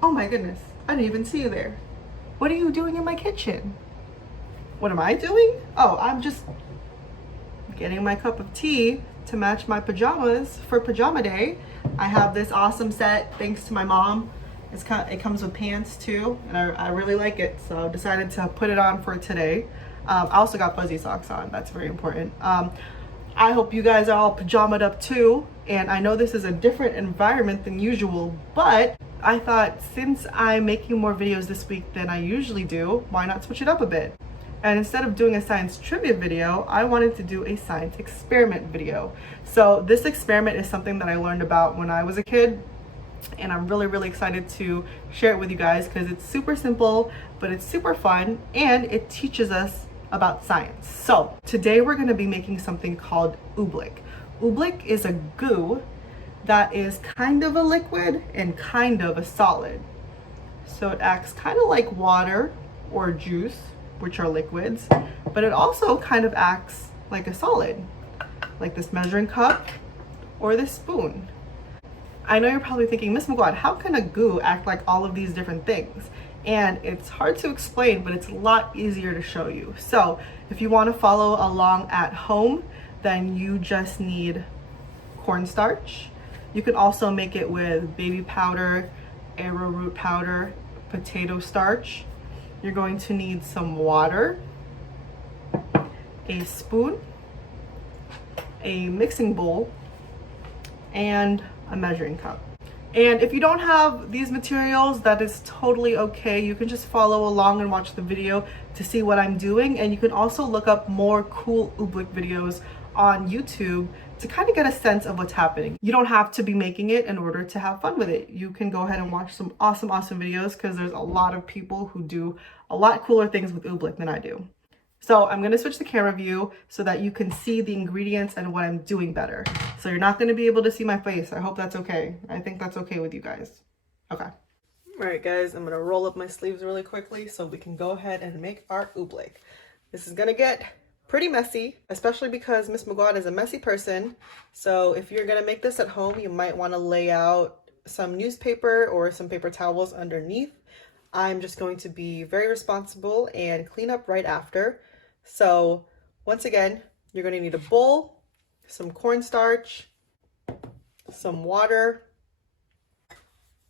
Oh my goodness, I didn't even see you there. What are you doing in my kitchen? What am I doing? Oh, I'm just getting my cup of tea to match my pajamas for pajama day. I have this awesome set thanks to my mom. It comes with pants too, and I really like it, so I decided to put it on for today. I also got fuzzy socks on. That's very important. I hope you guys are all pajamaed up too, and I know this is a different environment than usual, but I thought since I'm making more videos this week than I usually do, why not switch it up a bit? And instead of doing a science trivia video, I wanted to do a science experiment video. So this experiment is something that I learned about when I was a kid, and I'm really excited to share it with you guys because it's super simple, but it's super fun, and it teaches us about science. So today we're going to be making something called Oobleck. Oobleck is a goo that is kind of a liquid and kind of a solid. So it acts kind of like water or juice, which are liquids, but it also kind of acts like a solid, like this measuring cup or this spoon. I know you're probably thinking, Miss McGuad, how can a goo act like all of these different things? And it's hard to explain, but it's a lot easier to show you. So if you want to follow along at home, then you just need cornstarch. You can also make it with baby powder, arrowroot powder, potato starch. You're going to need some water, a spoon, a mixing bowl, and a measuring cup. And if you don't have these materials, that is totally okay. You can just follow along and watch the video to see what I'm doing. And you can also look up more cool Oobleck videos on YouTube to kind of get a sense of what's happening. You don't have to be making it in order to have fun with it. You can go ahead and watch some awesome videos because there's a lot of people who do a lot cooler things with Oobleck than I do. So I'm going to switch the camera view so that you can see the ingredients and what I'm doing better. So you're not going to be able to see my face. I hope that's okay. I think that's okay with you guys. Okay. All right, guys, I'm going to roll up my sleeves really quickly so we can go ahead and make our Oobleck. This is going to get pretty messy, especially because Miss McGuad is a messy person. So if you're going to make this at home, you might want to lay out some newspaper or some paper towels underneath. I'm just going to be very responsible and clean up right after. So once again, you're going to need a bowl, some cornstarch, some water.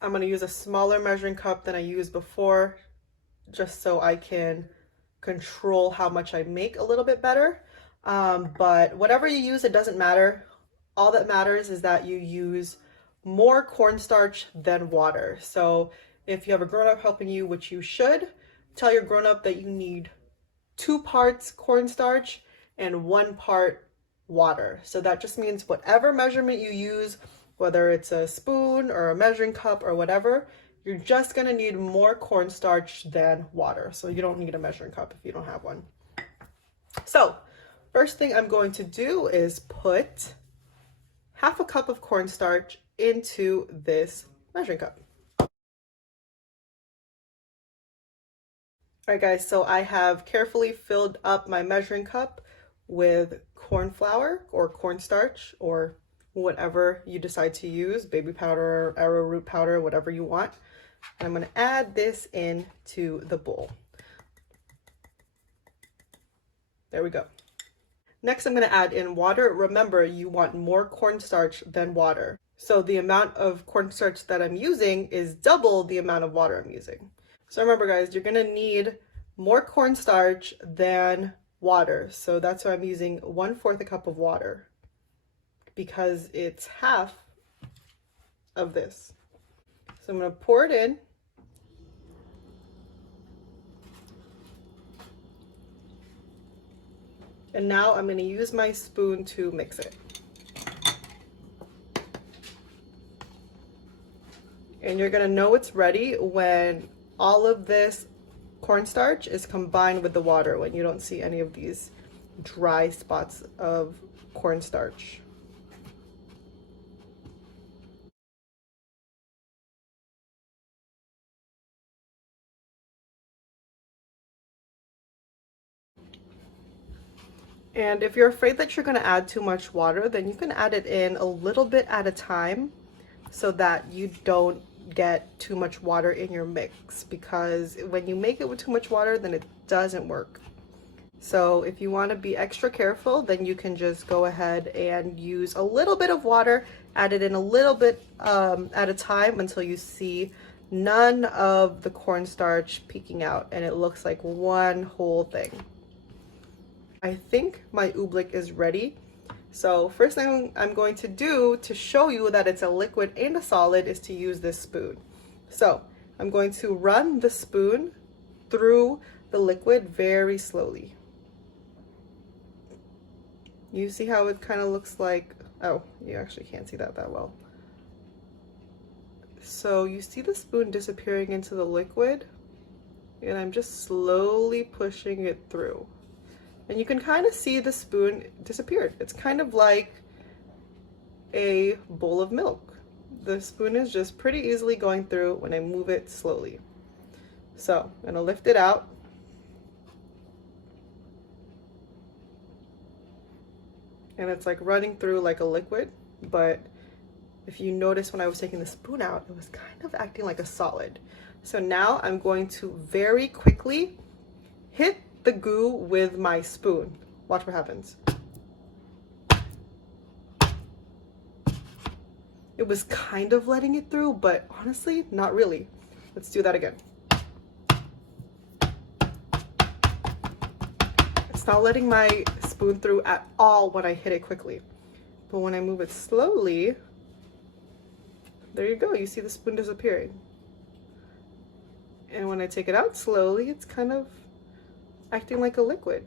I'm going to use a smaller measuring cup than I used before, just so I can control how much I make a little bit better. But whatever you use, it doesn't matter. All that matters is that you use more cornstarch than water. So if you have a grown-up helping you, which you should, tell your grown-up that you need 2 parts cornstarch and 1 part water. So that just means whatever measurement you use, whether it's a spoon or a measuring cup or whatever, you're just going to need more cornstarch than water. So you don't need a measuring cup if you don't have one. So first thing I'm going to do is put half a cup of cornstarch into this measuring cup. All right, guys, so I have carefully filled up my measuring cup with corn flour or cornstarch or whatever you decide to use, baby powder, arrowroot powder, whatever you want. And I'm going to add this into the bowl. There we go. Next, I'm going to add in water. Remember, you want more cornstarch than water. So the amount of cornstarch that I'm using is double the amount of water I'm using. So remember, guys, you're going to need more cornstarch than water. So that's why I'm using 1/4 a cup of water, because it's half of this. So I'm going to pour it in. And now I'm going to use my spoon to mix it. And you're going to know it's ready when all of this cornstarch is combined with the water, when you don't see any of these dry spots of cornstarch. And if you're afraid that you're going to add too much water, then you can add it in a little bit at a time so that you don't get too much water in your mix, because when you make it with too much water, then it doesn't work. So if you want to be extra careful, then you can just go ahead and use a little bit of water, add it in a little bit at a time until you see none of the cornstarch peeking out and it looks like one whole thing. I think my oobleck is ready. So first thing I'm going to do to show you that it's a liquid and a solid is to use this spoon. So I'm going to run the spoon through the liquid very slowly. You see how it kind of looks like, oh, you actually can't see that well. So you see the spoon disappearing into the liquid, and I'm just slowly pushing it through. And you can kind of see the spoon disappeared. It's kind of like a bowl of milk. The spoon is just pretty easily going through when I move it slowly. So I'm gonna lift it out. And it's like running through like a liquid, but if you notice when I was taking the spoon out, it was kind of acting like a solid. So now I'm going to very quickly hit the goo with my spoon. Watch what happens. It was kind of letting it through, but honestly, not really. Let's do that again. It's not letting my spoon through at all when I hit it quickly. But when I move it slowly, there you go, you see the spoon disappearing. And when I take it out slowly, it's kind of acting like a liquid.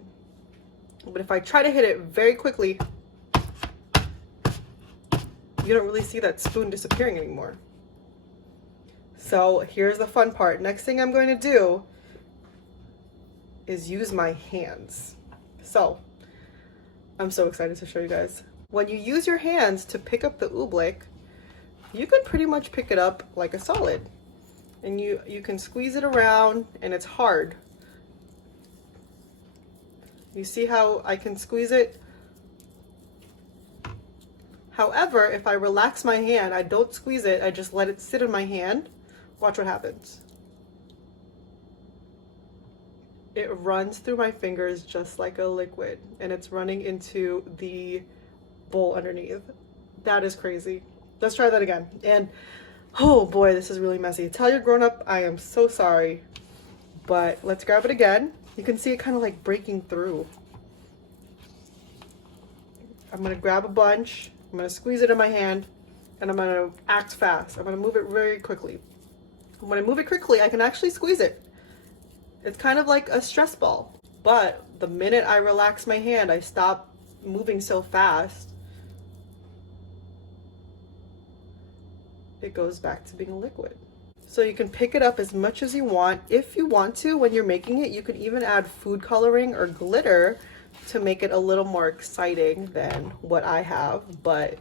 But if I try to hit it very quickly, you don't really see that spoon disappearing anymore. So here's the fun part. Next thing I'm going to do is use my hands. So I'm so excited to show you guys. When you use your hands to pick up the oobleck, you can pretty much pick it up like a solid. And you can squeeze it around, and it's hard. You see how I can squeeze it? However, if I relax my hand, I don't squeeze it, I just let it sit in my hand. Watch what happens. It runs through my fingers just like a liquid, and it's running into the bowl underneath. That is crazy. Let's try that again. And oh boy, this is really messy. Tell your grown-up I am so sorry. But let's grab it again. You can see it kind of like breaking through. I'm gonna grab a bunch, I'm gonna squeeze it in my hand, and I'm gonna act fast. I'm gonna move it very quickly. When I move it quickly, I can actually squeeze it. It's kind of like a stress ball. But the minute I relax my hand, I stop moving so fast. It goes back to being a liquid. So you can pick it up as much as you want. If you want to, when you're making it, you can even add food coloring or glitter to make it a little more exciting than what I have, but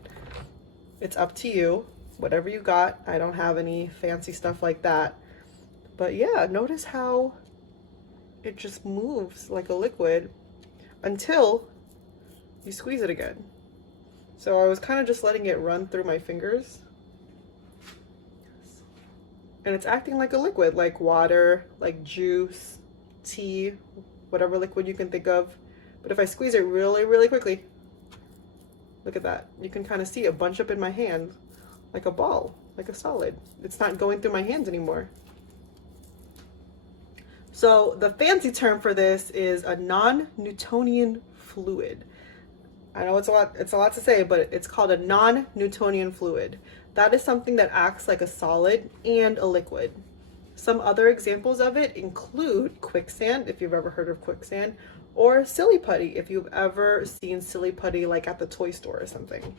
it's up to you. Whatever you got. I don't have any fancy stuff like that. But yeah, notice how it just moves like a liquid until you squeeze it again. So I was kind of just letting it run through my fingers. And it's acting like a liquid, like water, like juice, tea, whatever liquid you can think of. But if I squeeze it really, really quickly, look at that. You can kind of see it bunch up in my hand like a ball, like a solid. It's not going through my hands anymore. So the fancy term for this is a non-Newtonian fluid. I know it's a lot to say, but it's called a non-Newtonian fluid. That is something that acts like a solid and a liquid. Some other examples of it include quicksand, if you've ever heard of quicksand, or silly putty, if you've ever seen silly putty like at the toy store or something.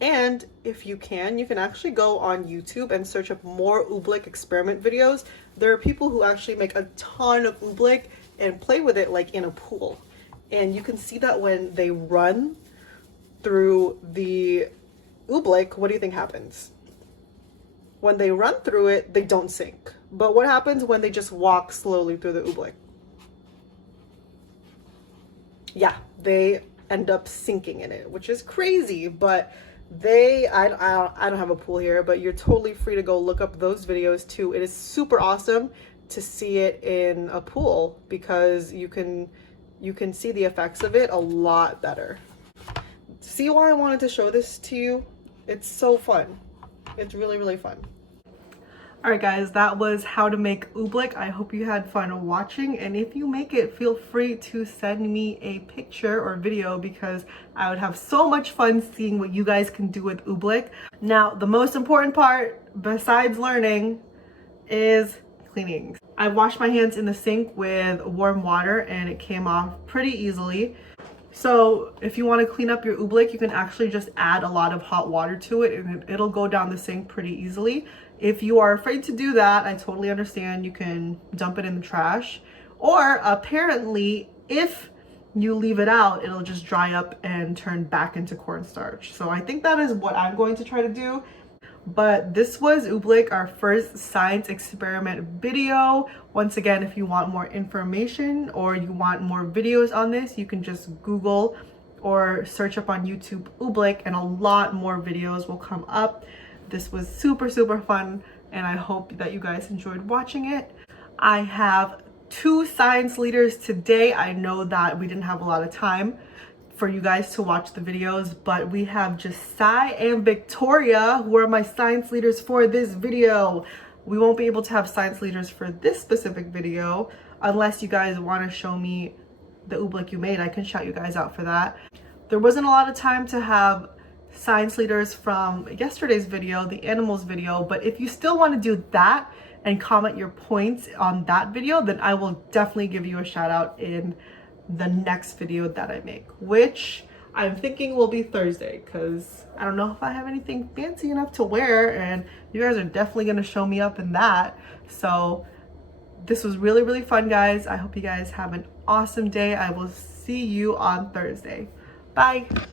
And if you can actually go on YouTube and search up more oobleck experiment videos. There are people who actually make a ton of oobleck and play with it like in a pool. And you can see that when they run through the oobleck, what do you think happens? When they run through it, they don't sink. But what happens when they just walk slowly through the oobleck? Yeah, they end up sinking in it, which is crazy, but I don't have a pool here, but you're totally free to go look up those videos too. It is super awesome to see it in a pool because you can see the effects of it a lot better. See why I wanted to show this to you? It's so fun. It's really, really fun. All right, guys, that was how to make oobleck. I hope you had fun watching, and if you make it, feel free to send me a picture or video because I would have so much fun seeing what you guys can do with oobleck. Now, the most important part, besides learning, is cleaning. I washed my hands in the sink with warm water and it came off pretty easily. So if you want to clean up your oobleck, you can actually just add a lot of hot water to it and it'll go down the sink pretty easily. If you are afraid to do that, I totally understand. You can dump it in the trash. Or apparently, if you leave it out, it'll just dry up and turn back into cornstarch. So I think that is what I'm going to try to do. But this was Oobleck, our first science experiment video. Once again, if you want more information or you want more videos on this, you can just Google or search up on YouTube Oobleck and a lot more videos will come up. This was super, super fun and I hope that you guys enjoyed watching it. I have 2 science leaders today. I know that we didn't have a lot of time for you guys to watch the videos, but we have Jahsye and Victoria who are my science leaders for this video. We won't be able to have science leaders for this specific video unless you guys want to show me the oobleck you made. I can shout you guys out for that. There wasn't a lot of time to have science leaders from yesterday's video, the animals video, but if you still want to do that and comment your points on that video, then I will definitely give you a shout out in the next video that I make, which I'm thinking will be Thursday because I don't know if I have anything fancy enough to wear and you guys are definitely going to show me up in that. So this was really, really fun, guys. I hope you guys have an awesome day. I will see you on Thursday. Bye.